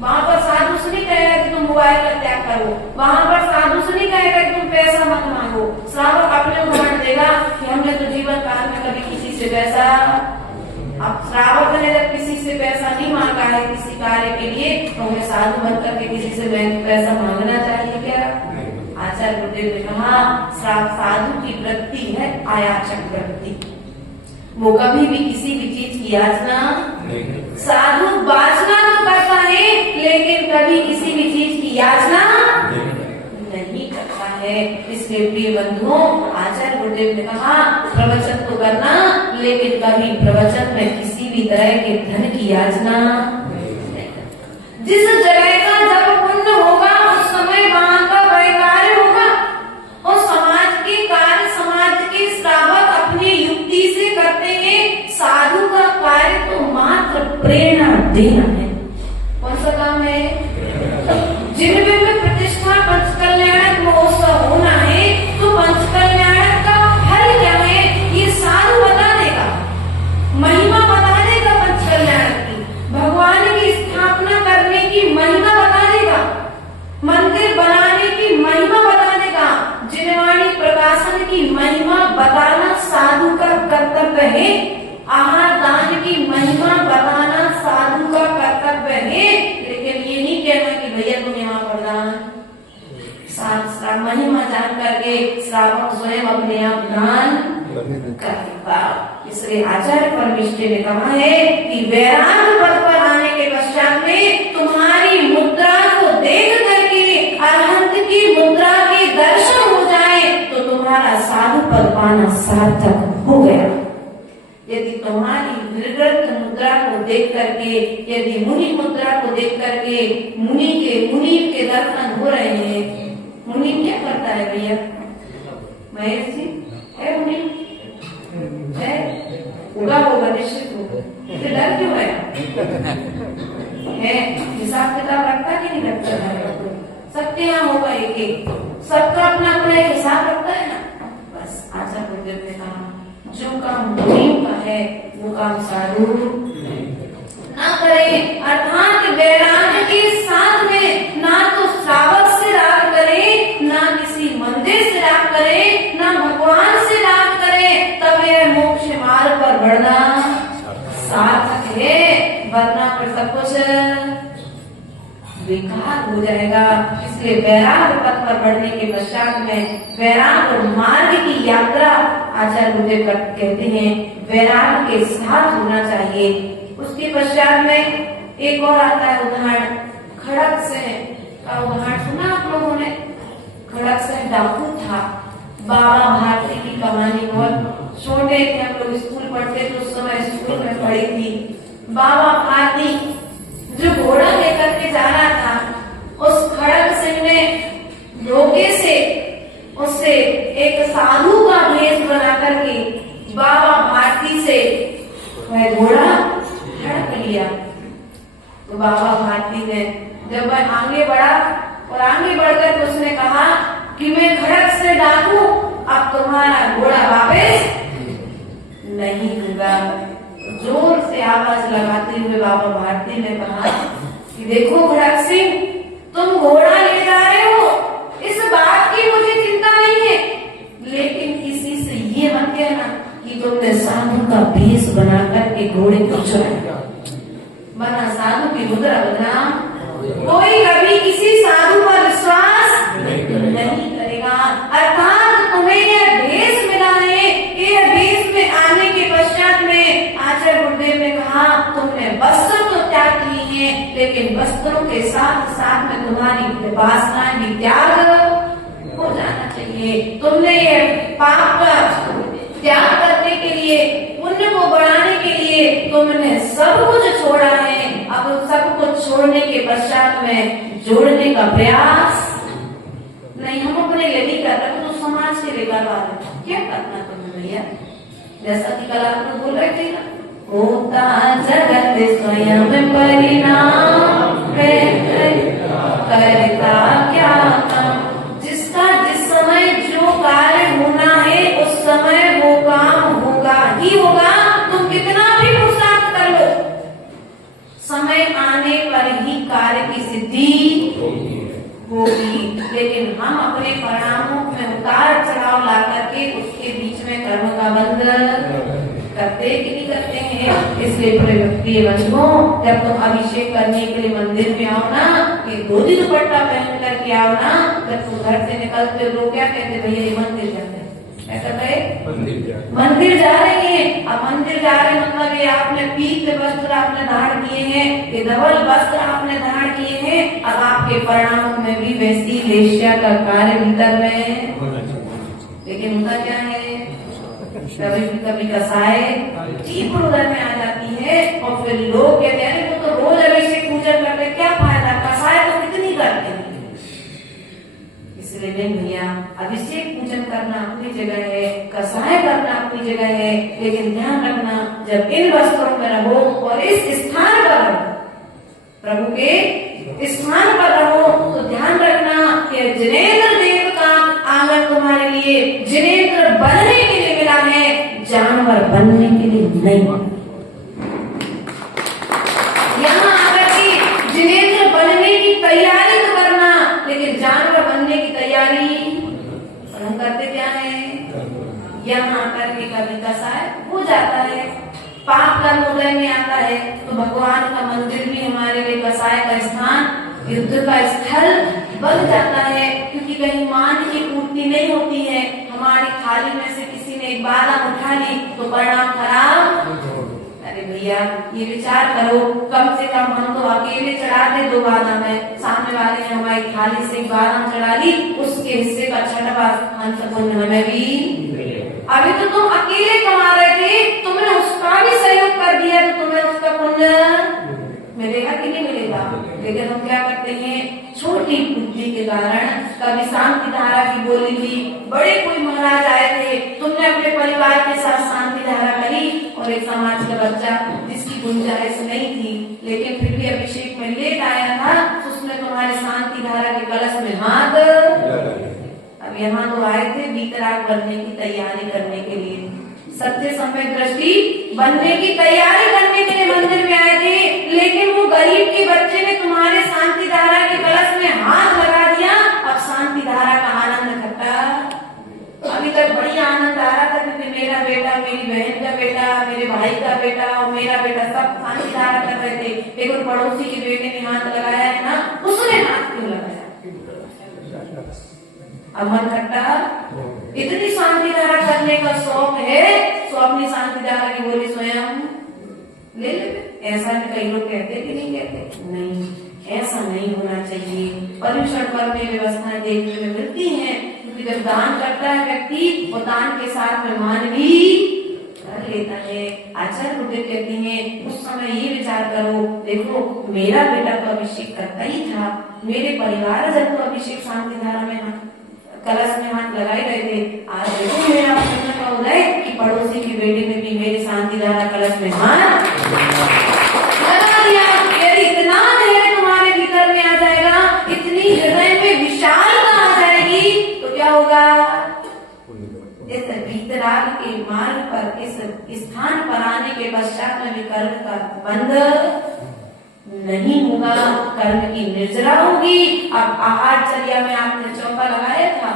वहां पर साधु से नहीं कहेगा कि तुम मोबाइल का त्याग करो, वहां पर साधु से नहीं कहेगा कि तुम पैसा मत मांगो। श्रावक अपने उदाहरण देगा कि हमने तो जीवन काल में कभी किसी से पैसा, अब श्रावक ने जब किसी से पैसा नहीं मांगा है किसी कार्य के लिए तो हमें साधु बन करके किसी से पैसा मांगना चाहिए क्या? आचार्य गुरुदेव ने कहा साधु की वृत्ति है आयाचक वृत्ति, वो कभी भी किसी भी चीज की याचना, साधु वासना तो करता है लेकिन कभी किसी भी चीज की याचना नहीं करता है। इसलिए प्रिय बंधुओं आचार्य गुरुदेव ने कहा प्रवचन तो करना लेकिन कभी प्रवचन में किसी भी तरह के धन की याचना। जिस जगह का जब पुण्य होगा उस समय वहां का वह कार्य होगा, और समाज के कार्य समाज के श्रावक अपनी युक्ति से करते हैं। साधु का कार्य तो मात्र प्रेरणा देना है। कौन सा काम है? जिनमें में प्रतिष्ठा पंचकल्याणक महोत्सव होना है तो पंचकल्याणक का फल क्या है ये साधु बता देगा। बताना साधु का कर्तव्य है। आहार दान की महिमा बताना साधु का कर्तव्य है। लेकिन ये नहीं कहना कि भैया तुम यहाँ प्रदान महिमा जान करके श्रावक स्वयं अपने आप दान करेगा। इसलिए आचार्य परमेष्ठी ने कहा है कि वैराग्य पद पर आने के पश्चात में तुम्हारी मुद्रा को देख करके अरहंत की मुद्रा के दर्शन हो जाए तो तुम्हारा साधु पद पाना सार्थक हो गया। यदि तुम्हारी निर्गत मुद्रा को देख करके, यदि मुनि मुद्रा को देख करके मुनि के दर्शन हो रहे हैं, मुनि क्या करता है भैया? महेश जी है मुनि है, उगा होगा निश्चित होगा, इसे डर क्यों है? हिसाब किताब रखता कि नहीं रखता है? सबके यहाँ होगा एक एक, सबका अपना अपना हिसाब रखता है ना। बस आचार्य गुरुदेव ने कहा जो काम मुनि का है वो काम साधु ना करे। अर्थात वैराग्य के साथ में ना तो श्रावक से राग करे, ना किसी मंदिर से राग करे, ना भगवान से राग करे, तब यह मोक्ष मार्ग पर बढ़ना सार्थक है। वरना पर सब कुछ बेकार हो जाएगा। इसलिए वैराग्य पथ पर बढ़ने के पश्चात में वैराग्य मार्ग की यात्रा आचार्य गुरुदेव कहते हैं वैराग्य के साथ होना चाहिए। उसके पश्चात में एक और आता है उदाहरण, खड़क से का उदाहरण सुना आप लोगों ने? खड़क से डाकू था, बाबा भारती की कहानी, बहुत छोटे थे हम लोग, स्कूल पढ़ते तो उस समय स्कूल में पढ़ी थी। बाबा भारती जो घोड़ा लेकर के जा रहा था, उस खड़क सिंह ने धोखे से उससे एक साधु का भेष बना करके बाबा भारती से वह घोड़ा हड़प लिया। तो बाबा भारती ने जब वह आगे बढ़ा और आगे बढ़कर तो उसने कहा कि मैं खड़क से डाकू, अब तुम्हारा घोड़ा वापस नहीं होगा। जोर से आवाज लगाते हुए बाबा भारती ने कहा कि देखो खड़क सिंह, तुम घोड़ा ले जा रहे हो, इस बात की मुझे चिंता नहीं है, लेकिन किसी से ये मत कहना कि तुमने साधु का भेष बना करके घोड़े को चढ़ाया, वरना साधु की मुद्रा बदनाम। कोई कभी किसी साधु पर विश्वास नहीं करेगा। अर्थात तुम्हें यह भेष मिला है, यह भेष में आने के पश्चात में आचार्य गुरुदेव ने कहा तुमने वस्त्र तो त्याग किए हैं, लेकिन वस्त्रों के साथ साथ में तुम्हारी वासनाएं भी त्याग हो जाना चाहिए। तुमने ये पाप का त्याग करने के लिए, पुण्य को बढ़ाने के लिए तुमने सब कुछ छोड़ा है। अब सब कुछ छोड़ने के पश्चात में जोड़ने का प्रयास नहीं, हम अपने लिए नहीं कर रहे, तो समाज के लिए करवा रहे। क्या करना तुम्हें भैया? जैसा कि कल आप लोग बोल रहे थे ना, होता जगत स्वयं परिणाम, करता क्या काम, जिसका जिस समय जो कार्य होना है उस समय वो काम होगा ही होगा। तुम कितना भी पुरुषार्थ कर लो, समय आने पर ही कार्य की सिद्धि होगी। लेकिन हम अपने परिणामों में उतार चढ़ाव ला करके उसके बीच में कर्म का बंध करते कि नहीं करते हैं। इसलिए प्रिय बंधुओं, जब तुम अभिषेक करने के लिए मंदिर में आओ ना, ये धोती दुपट्टा पहन करके आओ ना, जब तुम घर से निकलते हो लोग क्या कहते, भैया ये मंदिर जाते हैं, क्या कर रहे? मंदिर जा रहे हैं। अब मंदिर जा रहे हैं मतलब ये आपने पीत वस्त्र आपने धारण किए हैं, ये धवल वस्त्र आपने धारण किए हैं। अब आपके परिणामों में भी वैसी वेश्या का कार्य भीतर में, लेकिन उनका क्या है, कभी कसाय ठीक उधर में आ जाती है। और फिर लोग कहते हैं वो तो रोज अभिषेक पूजन करते, क्या फायदा, कसाय तो कितनी करते हैं। इसलिए नहीं भैया, अभिषेक पूजन करना अपनी जगह है, कसाय करना अपनी जगह है, लेकिन ध्यान रखना जब इन वस्त्रों में रहो और इस स्थान पर रहो, प्रभु के स्थान पर रहो, तो ध्यान रखना कि जिनेंद्र देव का आंगन तुम्हारे लिए जिनेंद्र बनने के लिए मिला है, जानवर बनने के लिए नहीं। यहाँ आकर के जिनेंद्र बनने की तैयारी तो करना, लेकिन जानवर बनने की तैयारी हम करते क्या है? यहाँ पाप कर्म उदय में आता है तो भगवान का मंदिर भी हमारे लिए कसाय का स्थान, युद्ध का स्थल बन जाता है। क्योंकि कहीं मान की पूर्ति नहीं होती है, हमारी थाली में से किसी ने एक बादाम उठा ली तो परिणाम खराब। अरे भैया ये विचार करो, कम से कम हम तो अकेले चढ़ाते 2 बादाम है, सामने वाले ने हमारी थाली से 1 बादाम चढ़ा ली, उसके हिस्से का 6वां अंश पुण्य हमें भी। अभी तो तुम अकेले कमा रहे थे, तुमने उसका भी सहयोग कर दिया तो तुम्हें उसका पुण्य मिलेगा कि नहीं मिलेगा। लेकिन हम क्या करते हैं, छोटी बुद्धि के कारण, कभी शांति धारा की बोली थी, बड़े कोई महाराज आए थे, तुमने अपने परिवार के साथ शांति धारा करी और एक समाज का बच्चा जिसकी गुंजाइश नहीं थी लेकिन फिर भी अभिषेक में लेट आया था, उसने तुम्हारे शांति धारा के कलश में हाथ। अब यहाँ तो आए थे वीतराग बनने की तैयारी करने के लिए, सत्य समय दृष्टि बनने की तैयारी करने के लिए मंदिर में आए थे, लेकिन वो गरीब के बच्चे ने तुम्हारे शांति धारा के कलश में हाथ लगा दिया। अब शांति धारा का आनंद खट्टा। अभी तक बड़ी आनंद आ रहा था क्योंकि मेरा बेटा, मेरी बहन का बेटा, मेरे भाई का बेटा और मेरा बेटा सब शांति धारा कर रहे थे, लेकिन पड़ोसी के बेटे ने हाथ लगाया है ना, उसने हाथ क्यों लगाया। अब मन खट्टा। इतनी शांति धारा करने का शौक है तो अपनी शांति धारा की बोली स्वयं ले ले। ऐसा भी कई लोग कहते कि नहीं कहते, नहीं ऐसा नहीं होना चाहिए। पर्यूषण पर्व में व्यवस्थाएं देखने में मिलती हैं, क्योंकि जब दान करता है व्यक्ति वो दान के साथ में मान भी कर लेता है। आचार्य गुरुदेव कहते हैं उस समय ये विचार करो, देखो मेरा बेटा तो अभिषेक करता ही था, मेरे परिवार जब तो अभिषेक शांति धारा में कलश में हाथ लगाए गए थे, आज देखो मेरा पुण्य का उदय कि पड़ोसी के बेटे ने भी मेरे शांति धारा कलश में हाथ लगा दिया। यदि इतना धैर्य तुम्हारे भीतर में आ जाएगा, इतनी हृदय में विशालता आ जाएगी तो क्या होगा। इस वीतराग के मार्ग पर, इस स्थान पर आने के पश्चात में कर्म का बंध नहीं होगा, कर्म की निर्जरा होगी। अब आहारचर्या में आपने चौका लगाया था,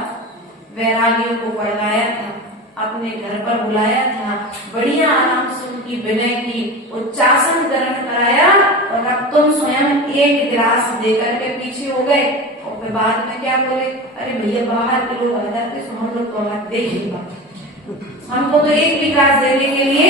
वैरागियों को पढ़ाया था, अपने घर पर बुलाया था, बढ़िया आराम से उनकी विनय की उच्चासन ग्रहण कराया और अब तुम स्वयं एक गिलास देकर के पीछे हो गए और फिर बाद में क्या बोले, अरे भैया बाहर के लोग आ जाते तो हम लोग तो बात देखेगा, हमको तो एक भी गिलास देने के लिए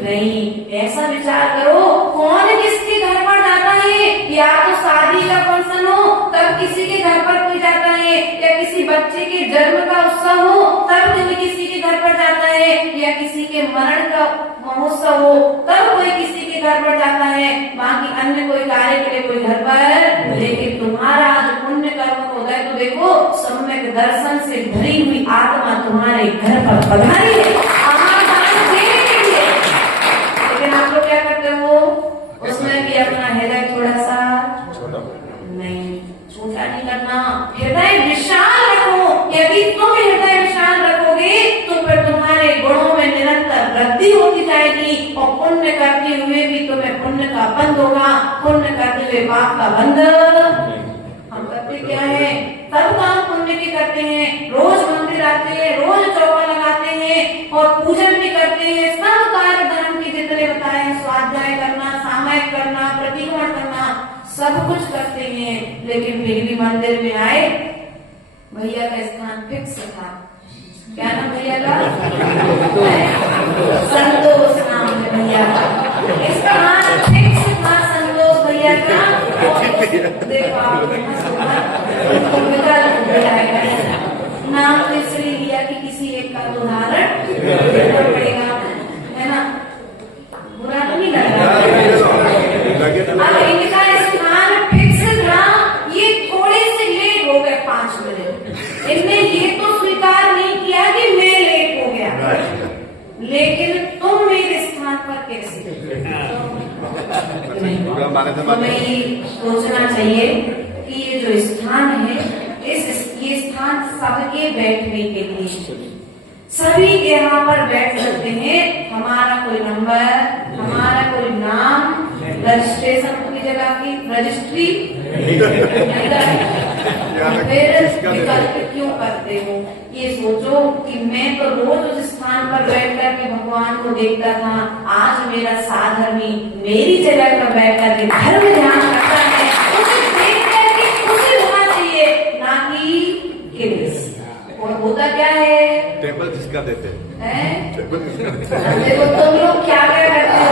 नहीं। ऐसा विचार करो, कौन किसके घर पर जाता है, या तो शादी का फंक्शन हो तब किसी के घर पर कोई जाता है, या किसी बच्चे के जन्म का उत्सव हो तब कोई किसी के घर पर जाता है, या किसी के मरण का महोत्सव हो तब कोई किसी के घर पर जाता है, बाकी अन्य कोई कार्य के लिए कोई घर पर। लेकिन तुम्हारा आज पुण्य कर्म हो गए तो देखो सम्यक दर्शन से भरी हुई आत्मा तुम्हारे घर पर पधारी है। आप लोग क्या करते हो उसमें भी अपना हृदय थोड़ा सा नहीं, छोटा नहीं करना, हृदय विशाल रखो। यदि तुम हृदय विशाल रखोगे तो फिर तुम्हारे गुणों में निरंतर वृद्धि होती जाएगी और पुण्य करते हुए भी तुम्हें पुण्य का बंध होगा, पुण्य करते हुए पाप का बंध। हम करते क्या है, सब काम पुण्य के करते हैं, रोज मंदिर आते हैं, रोज चौका लगाते हैं और पूजन भी करते हैं, सब कार्य धर्म के जितने बताए हैं, स्वाध्याय करना, सामायिक करना, प्रतिक्रमण करना, सब कुछ करते हैं। लेकिन फिर भी मंदिर में आए, भैया का स्थान फिक्स था, क्या नाम भैया का, संतोष नाम है भैया का, इसका नाम फिक्स था संतोष भैया का। देखो आप नाम तो इसलिए लिया कि किसी एक का उदाहरण देना पड़ेगा, है ना, बुरा तो नहीं लग रहा। अब इनका स्थान फिक्स था, ये थोड़े से लेट हो गए 5 मिनट। इनने ये तो स्वीकार नहीं किया कि मैं लेट हो गया, लेकिन तुम मेरे स्थान पर कैसे। हमें सोचना चाहिए कि ये जो स्थान है, ये स्थान सबके बैठने के लिए, सभी यहाँ पर बैठ सकते हैं। हमारा कोई नंबर, हमारा कोई नाम, रजिस्ट्रेशन की जगह की रजिस्ट्री फिर विकल्प क्यों करते हो? ये सोचो कि मैं तो रोज उस स्थान पर बैठ कर के भगवान को देखता था, आज मेरा साधर्मी मेरी जगह पर बैठ कर के धर्म ध्यान करता है, उसे देख करके खुशी होना चाहिए, ना कि और होता क्या है? टेबल जिसका देते हैं, देखो तुम लोग क्या करते हो,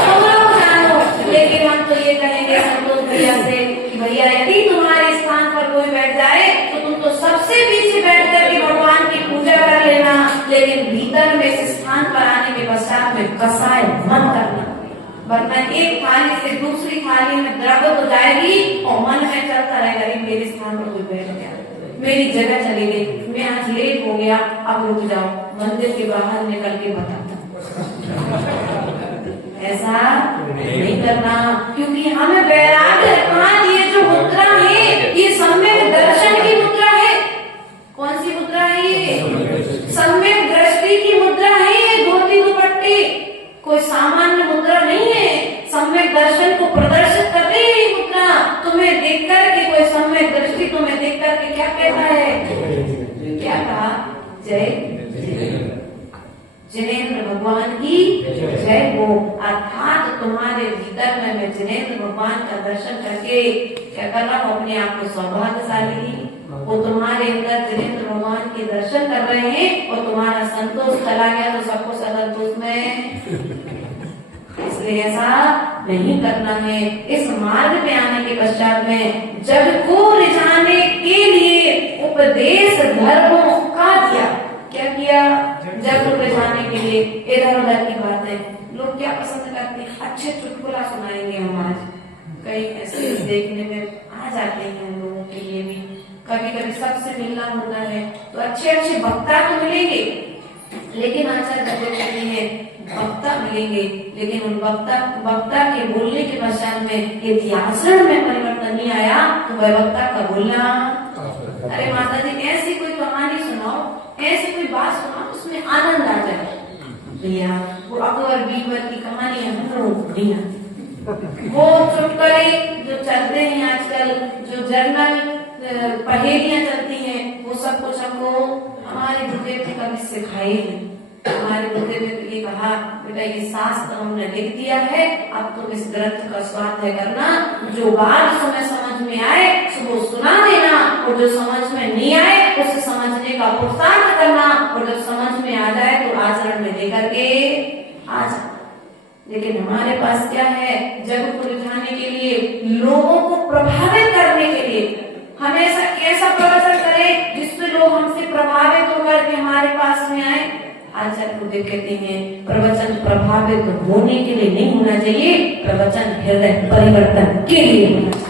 तुम लोग जानो, लेकिन हम तो ये कहेंगे संतोष भैया से कि भैया यदि तुम्हारे स्थान पर कोई बैठ जाए तो तुम तो सबसे पीछे बैठ कर के भगवान की पूजा कर लेना, लेकिन भीतर में इस स्थान पर आने के पश्चात में कसाय मन करना, वरना एक थाली से दूसरी थाली में द्रव्य तो जाएगी और मन में चलता रहेगा, मेरे स्थान पर कोई बैठ गया, मेरी जगह चली गई, मैं आज लेट हो गया, अब रुक जाओ, मंदिर के बाहर निकल के बताता ऐसा नहीं करना, क्योंकि हमें वैराग्य रखना। ये जो मुद्रा है ये सम्यक दर्शन की मुद्रा है। कौन सी मुद्रा है ये? सम्यक दृष्टि की मुद्रा है ये धोती दुपट्टी, कोई सामान्य मुद्रा नहीं है। सम्यक दर्शन को प्रदर्शित कर रही है मुद्रा। तुम्हें देख कर के कोई सम्यक दृष्टि तुम्हें देख कर के क्या कहता है? क्या कहा? जय जिनेन्द्र भगवान की जय हो। अर्थात तुम्हारे भीतर में मैं जिनेन्द्र भगवान का दर्शन करके क्या कर रहा हूँ? अपने आप को सौभाग्यशाली, वो तुम्हारे अंदर जिनेन्द्र भगवान के दर्शन कर रहे हैं और तुम्हारा संतोष चला गया तो सबको संतोष में, इसलिए ऐसा नहीं करना है। इस मार्ग पे आने के पश्चात में जग को रिझाने के लिए उपदेश धर्मों का दिया। क्या किया? जग को रिझाने के लिए इधर उधर की बातें लोग क्या पसंद करते हैं? अच्छे चुटकुला सुनाएंगे हम आज, कई ऐसे देखने में आ जाते हैं हम लोगों के लिए भी। कभी कभी सबसे मिलना होता है तो अच्छे अच्छे वक्ता तो मिलेंगे, लेकिन आचार्य कहते हैं वक्ता मिलेंगे, लेकिन उन वक्ता के बोलने के पश्चात में यदि आचरण में परिवर्तन नहीं आया तो वह वक्ता का बोलना, अरे माता जी ऐसी कोई कहानी सुनाओ, ऐसी कोई बात सुनाओ उसमें आनंद आ जाए। भैया वो अकबर बीरबल की कहानी है, हम लोग भैया वो चुटकुले जो चलते हैं आजकल, जो जर्नल पहेलियां चलती हैं, वो सब कुछ हमको हमारे गुरुदेव ने कभी सिखाई नहीं। हमारे गुरुदेव ने ये कहा, बेटा ये शास्त्र हमने लिख दिया है, अब तुम इस ग्रंथ का स्वाध्याय करना, जो बात तुम्हें समझ में आए वो सुना देना, और जो समझ में नहीं आए उसे समझने का पुरुषार्थ करना, और जब समझ में आ जाए तो आचरण में लेकर के आ जाना। लेकिन हमारे पास क्या है? जग को रिझाने के लिए, लोगों को प्रभावित करने के लिए हम ऐसा प्रवचन करें जिससे लोग हमसे प्रभावित होकर के हमारे पास में आए। आचार्य गुरुदेव कहते हैं प्रवचन प्रभावित होने के लिए नहीं होना चाहिए, प्रवचन हृदय परिवर्तन के लिए होना चाहिए।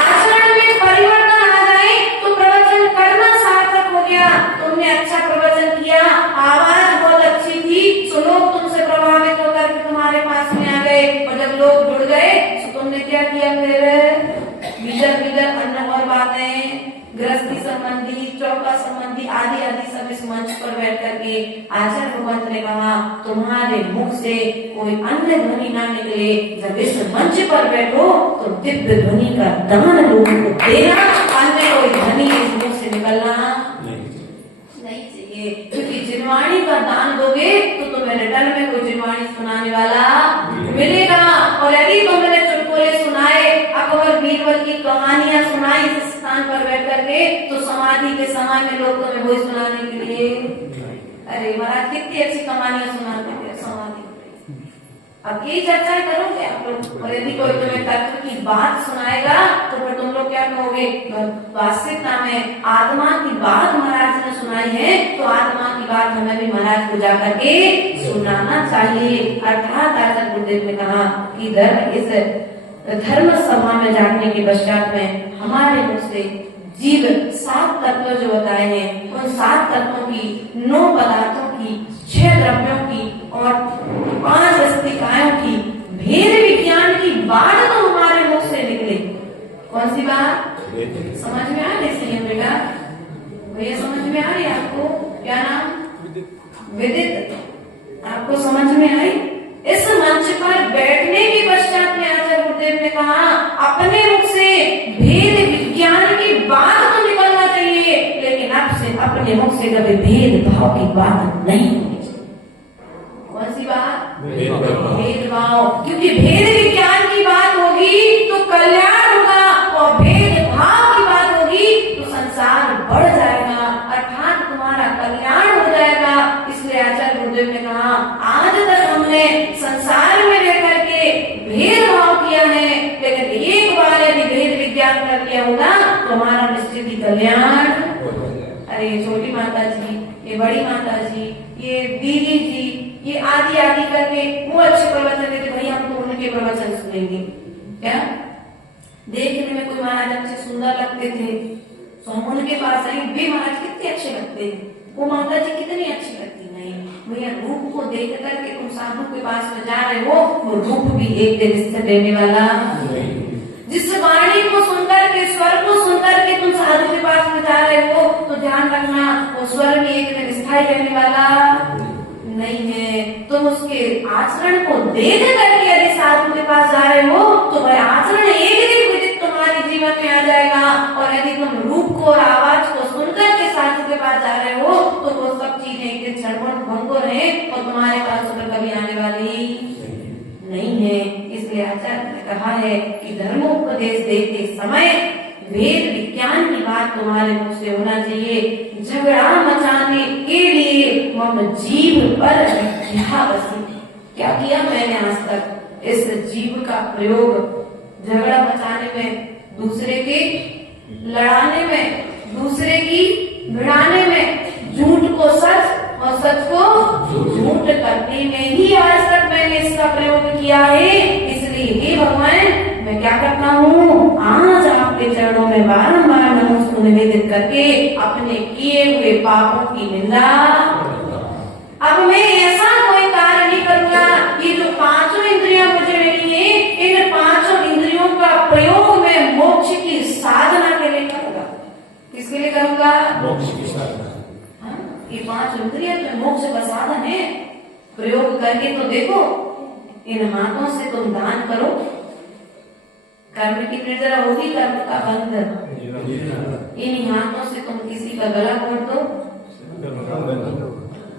आचरण में परिवर्तन आ जाए तो प्रवचन करना सार्थक हो गया। तुमने अच्छा प्रवचन किया, आवाज बहुत अच्छी थी, तो लोग तुमसे प्रभावित होकर के तुम्हारे पास में आ गए, और जब लोग जुड़ गए तो तुमने क्या किया? फिर विजय अन्य और बातें, गृहस्थी संबंधी, चौका संबंधी आदि आदि सब इस मंच पर बैठ करके आचार्य भगवंत ने कहा तुम्हारे मुख से कोई अन्य ध्वनि ना निकले। जब इस मंच पर बैठो तो दिव्य ध्वनि का दान लोगों को देना, अन्य कोई ध्वनि इस मुख से निकलना नहीं चाहिए, क्योंकि जिनवाणी का दान दोगे तो तुम्हें रिटर्न में कोई जिनवाणी सुनाने वाला मिलेगा। और यदि तुमने चुटकुले सुनाए, अकबर बीरबल की कहानियां सुनाई इस स्थान पर बैठ करके, तो समाधि के समय में लोग तुम्हें वही सुनाने के लिए, अरे महाराज कितनी अच्छी कहानियां सुनाते थे समाधि। अब यही चर्चा करोगे आप लोग, और यदि कोई तुम्हें तत्व की बात सुनाएगा तो फिर तुम लोग क्या कहोगे? वास्तविकता में आत्मा की बात महाराज ने सुनाई है, तो आत्मा की बात हमें भी महाराज को जाकर के सुनाना चाहिए। अर्थात आचार्य गुरुदेव ने कहा कि इस धर्म सभा में जाने के पश्चात में हमारे मुख से जीव 7 तत्व जो बताए हैं, उन 7 तत्वों की, 9 पदार्थों की, 6 द्रव्यों की और 5 अस्तिकायों की भेद विज्ञान की बात तो हमारे मुख से निकले। कौन सी बात? समझ में आ रही है बेटा? भैया समझ में आ रही है आपको? क्या नाम? विदित। आपको समझ में आई? इस मंच पर बैठने के पश्चात में आचार्य गुरुदेव ने कहा अपने मुख से भेद विज्ञान की से कभी भेदभाव की बात नहीं होनी चाहिए। कौन सी बात? भेदभाव। क्योंकि भेद विज्ञान की बात होगी तो कल्याण होगा, और भेदभाव की बात होगी तो संसार बढ़ जाएगा, अर्थात तुम्हारा कल्याण हो जाएगा। इसलिए आचार्य गुरुदेव ने कहा, आज तक हमने संसार में रह करके भेदभाव किया है, लेकिन एक बार यदि भेद विज्ञान कर लिया होगा तो हमारा निश्चित ही कल्याण। अरे ये छोटी माता जी, ये बड़ी माता जी, ये दीदी जी, ये आदि आदि करके वो अच्छे प्रवचन देते, भाई हम तो उनके प्रवचन सुनेंगे। क्या देखने में कोई महाराज अच्छे सुंदर लगते थे तो हम उनके पास आए, वे महाराज कितने अच्छे लगते हैं, वो माता जी कितनी अच्छी लगती। नहीं भैया, रूप को देख करके तुम साधु के पास में जा रहे हो, वो रूप भी एक दिन इससे देने वाला। जिस वाणी को सुनकर के, स्वर को सुनकर के तुम साधु के पास में जा रहे हो, तो ध्यान रखना वो स्वर भी एक दिन स्थायी रहने वाला नहीं है। तुम उसके आचरण को देख करके यदि साधु के पास जा रहे हो तो वह आचरण एक दिन तुम्हारे जीवन में आ जाएगा, और यदि तुम रूप को और आवाज को सुनकर के साधु के पास जा रहे हो तो वो सब चीजें एक दिन क्षण भंगुर है और तुम्हारे पास उधर कभी आने वाली नहीं है। इसलिए आचार्य ने कहा है कि धर्मोपदेश देते समय वेद विज्ञान की बात तुम्हारे मुख से होना चाहिए। झगड़ा मचाने के लिए मम जीव पर क्या बसी, क्या किया मैंने आज तक इस जीव का प्रयोग झगड़ा मचाने में, दूसरे के लड़ाने में, दूसरे की भिड़ाने में, झूठ को सच और सच को झूठ करने में ही आज तक मैंने इसका प्रयोग किया है। इसलिए हे भगवान, मैं क्या करता हूँ, आज आपके चरणों में बारंबार नमस्कार निवेदित करके अपने किए हुए पापों की निंदा। अब मैं ऐसा कोई कार्य नहीं करूंगा, ये जो पांचों इंद्रियां मुझे मिली है, इन पांचों इंद्रियों का प्रयोग मैं मोक्ष की साधना के लिए करूंगा। किसके लिए करूंगा? मोक्ष की साधना। हाँ, ये पांच इंद्रियां जो मोक्ष का साधन है, प्रयोग करके तो देखो। इन हाथों से तुम दान करो, कर्म की निर्जरा होगी, कर्म का बंधन। इन हाथों से तुम किसी का गला घोट दो,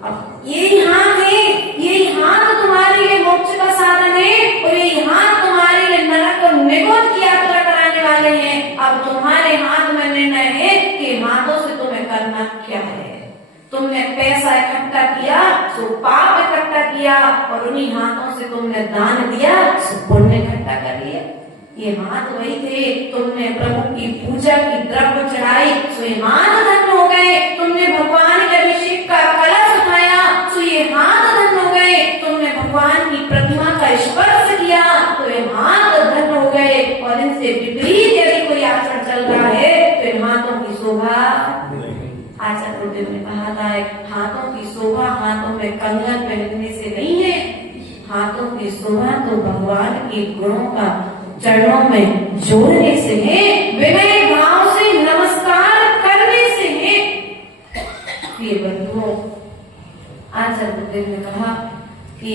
अब ये हाथ है, ये हाथ तुम्हारे लिए मोक्ष का साधन है, और ये हाथ तुम्हारे लिए नरक और निगोद की यात्रा कराने वाले हैं। अब तुम्हारे हाथ में निर्णय है कि हाथों से तुम्हें करना क्या है। तुमने पैसा इकट्ठा किया सो पाप इकट्ठा किया, और उन्हीं हाथों से तुमने दान दिया सो पुण्य इकट्ठा कर लिया। ये हाथ वही थे, तुमने प्रभु की पूजा की द्रव्य चढ़ाई सो ये हाथ धन्य हो गए। तुमने भगवान के अभिषेक का कलश उठाया सो ये हाथ धन्य हो गए। तुमने भगवान की प्रतिमा का स्पर्श किया तो ये हाथ धन्य हो गए। और इनसे विपरीत यदि कोई आचरण चल रहा है तो इन हाथों की शोभा। आचार्य गुरुदेव ने कहा था, हाथों की शोभा हाथों में कंगन पहनने से नहीं है, हाथों की शोभा तो भगवान के गुणों का चरणों में जोड़ने से है, विनय भाव से नमस्कार करने से है। प्रिय बंधुओं, आचार्य गुरुदेव ने कहा कि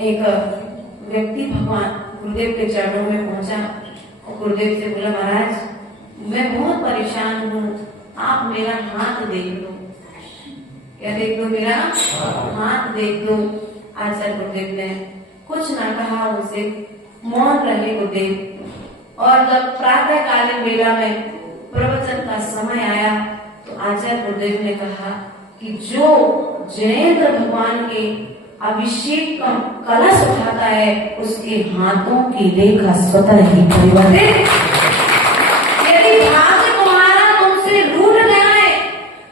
एक व्यक्ति भगवान गुरुदेव के चरणों में पहुंचा और गुरुदेव से बोला, महाराज मैं बहुत परेशान हूँ, आप मेरा हाथ देख दो। क्या देख दो? मेरा हाथ देख दो। आचार्य गुरुदेव ने कुछ ना कहा, उनसे मौन रहे गुरुदेव। और जब प्रातः कालीन बेला में प्रवचन का समय आया तो आचार्य गुरुदेव ने कहा कि जो जयेंद्र भगवान के अभिषेक का कलश उठाता है उसके हाथों की रेखा स्वतः ही परिवर्तित। यदि भाग्य तुम्हारा तुमसे रूठ गया है,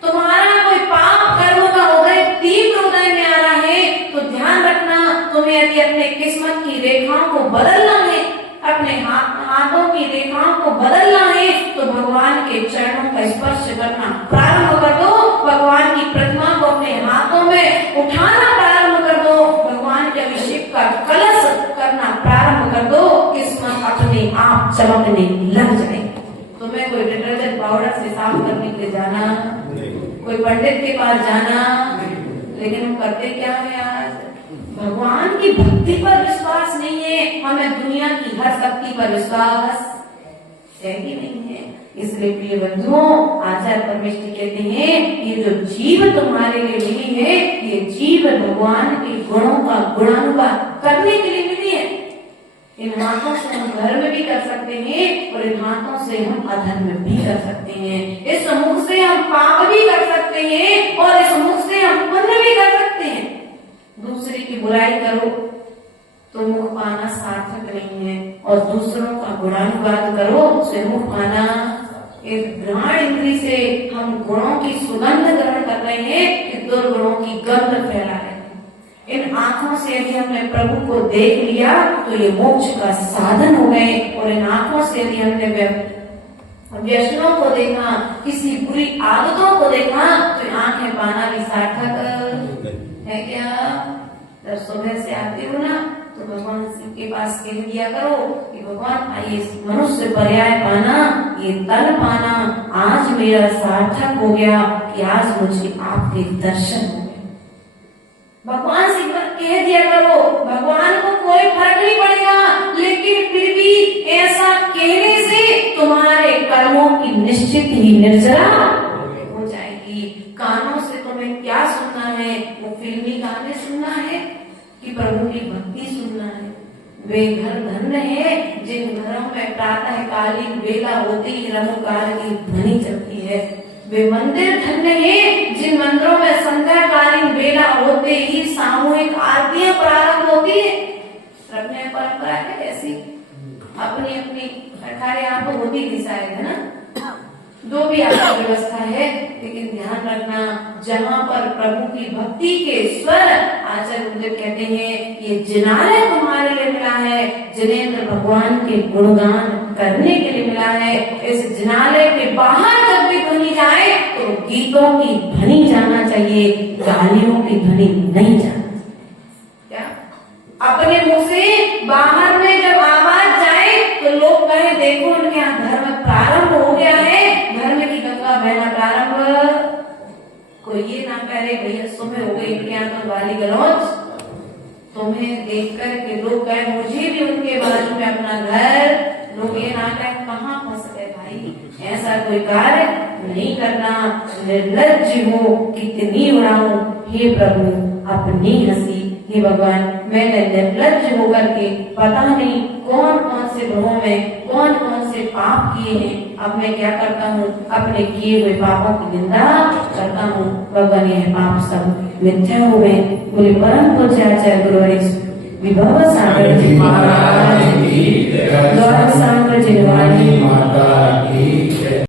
तुम्हारा कोई पाप कर्म का उदय तीव्र उदय में आ रहा है, तो ध्यान रखना, तुम्हें यदि अपने किस्मत की रेखाओं को बदलना है, अपने हाथों की रेखाओं को बदलना है, तो भगवान के चरणों का स्पर्श करना प्रारंभ कर दो। भगवान की प्रतिमा को अपने हाथों में उठाना प्रारंभ कर दो। भगवान के अभिषेक का कलश करना प्रारंभ कर दो। किस्मत अपने आप चमकने लग जाए। तुम्हें कोई डिटर्जेंट पाउडर से साफ करने के लिए जाना, कोई पंडित के पास जाना, लेकिन हम करते क्या है आज? भगवान की भक्ति पर विश्वास नहीं है, हमें दुनिया की हर शक्ति पर विश्वास है कि नहीं है। इसलिए प्रिय बंधुओं, आचार्य परमेश्वर कहते हैं ये जो जीव तुम्हारे लिए मिली है, ये जीव भगवान के गुणों का गुणानुवाद करने के लिए मिली है। इन हाथों से हम धर्म भी कर सकते हैं और इन हाथों से हम अधर्म भी कर सकते हैं। इस मुख से हम पाप भी कर सकते हैं और इस मुख से हम पुण्य भी कर सकते हैं। दूसरे की बुराई करो तो मुख पाना सार्थक नहीं है, और दूसरों का गुणानुवाद करो तो मुख पाना। एक घ्राण इंद्री से हम गुणों की सुगंध ग्रहण कर रहे हैं कि दुर्गुणों की गंध फैला रहे हैं। इन आंखों से यदि हमने प्रभु को देख लिया तो ये मोक्ष का साधन हो गए, और इन आंखों से यदि हमने व्यसनों को देखा, किसी बुरी आदतों को देखा, तो आंखें पाना भी सार्थक है क्या? जब सुबह से आते हो ना तो भगवान शिव के पास कह दिया करो कि भगवान आइए मनुष्य पर्याय पाना, ये तन पाना आज मेरा सार्थक हो गया कि आज मुझे आपके दर्शन हो गए। भगवान शिव पर कह दिया करो, भगवान को कोई फर्क नहीं पड़ेगा, लेकिन फिर भी ऐसा कहने से तुम्हारे कर्मों की निश्चित ही निर्जरा हो जाएगी। कानों से तुम्हें क्या सुनना है? वो फिल्मी गाने सुनना है कि प्रभु की भक्ति सुनना है? वे घर धन्य है जिन घरों में प्रातःकालीन बेला होती ही रमोकार की ध्वनि चलती है। वे मंदिर धन्य है जिन मंदिरों में संध्याकालीन बेला होते ही सामूहिक आरतियां प्रारंभ होती है। रखने परंपरा है ऐसी, अपनी अपनी अठारे आप होती थी शायद, है ना, जो भी आपकी व्यवस्था है, लेकिन ध्यान रखना जहाँ पर प्रभु की भक्ति के स्वर, आचार्य गुरुदेव कहते हैं ये जिनालय तुम्हारे लिए मिला है, जिनेंद्र भगवान के गुणगान करने के लिए मिला है। इस जिनालय के बाहर जब भी ध्वनि जाए तो गीतों की ध्वनि जाना चाहिए, गालियों की ध्वनि नहीं जाना। क्या अपने मुंह से बाहर में जब आवाज जाए तो लोग कहे देखो उनके यहाँ धर्म प्रारंभ हो गया है, धर्म की गंगा बहना प्रारंभ। कोई ये ना कहे भैया सुबह हो गई इनके यहाँ तो गाली गलौज, तुम्हें देखकर के लोग कहे मुझे भी उनके बाजू में अपना घर, लोग ये ना कहे कहाँ फंस गए भाई, ऐसा कोई कार्य नहीं करना। निर्लज्ज हो कितनी उड़ाऊं हे प्रभु अपनी हंसी, हे भगवान मैंने निर्लज्ज होकर के पता नहीं कौन कौन से ग्रहों में कौन कौन से पाप किए हैं। अब मैं क्या करता हूँ, अपने किए हुए पापों की निंदा करता हूँ। भगवान यह पाप सब मिथ्या हो गए। बोले परम पूज्य आचार्य गुरुवरिष्ठ विभव सागर जी महाराज की, द्वार सांकर जिनवाणी माता की।